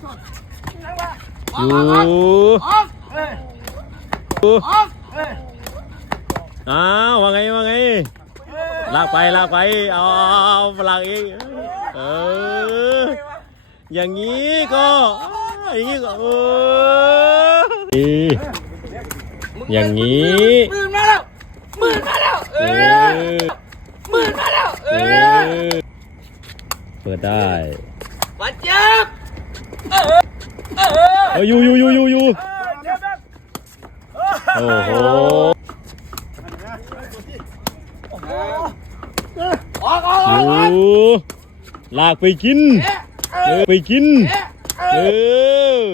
อยู่อ้าวว่าไงว่าไงลากไปลากไปเอาเอาเอาลากอีกเอออย่างนี้ก็อย่างนี้ก็เออนี่อย่างนี้หมื่นมาแล้วหมื่นมาแล้วเอเอออหมื่นมาแล้วเอเอออเปิดได้มาเจ็บ เอออยอยู่อยู่อยู่อยู่อยู่โอ้โหออกออกอออกออกยู่ลากไปกินเออไปกินเออ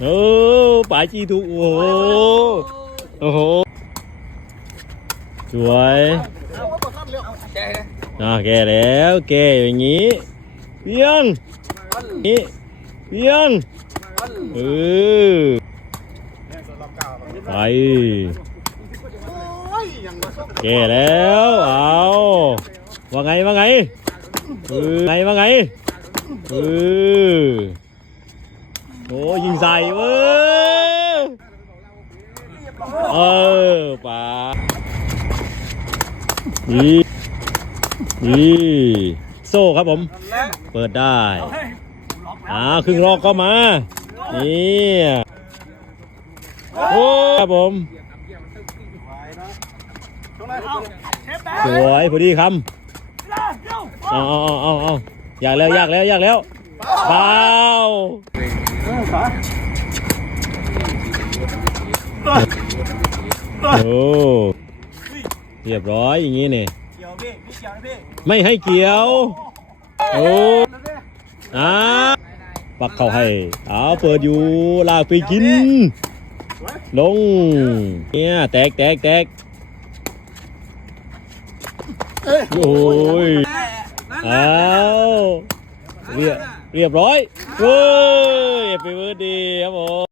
เออป่าจีถูกโอ้โหโอ้โหสวย แกอ่าแกแล้วแกอย่างนี้เพียงนี่เพียงเออไปแกแล้วเอาว่าไงว่าไงเออไงว่าไงเออโอ้ยิงใส่เว้ยเออป่าดีีโซ่ครับผม เปิดได้อ้าวครึ่งรอบเข้ามานี่โอ้ครับผม สวยพอดีคำเอาเอาเอาเอาเอาอยากแล้วอยากแล้วอยากแล้วเบาโอ้เรียบร้อยอย่างนี้นี่เกี่ย พี่พี่เกี่ยวนะพี่ไม่ให้เกี่ยว โอ้อาปักเข้าให้เอาเปิดอยู่ลากไปกิน ลง เนี่ยแตกแตกแตกโอ้ยเอาเรียบเรียบร้อยเฮ้ยไปเบิร์ดดีครับผม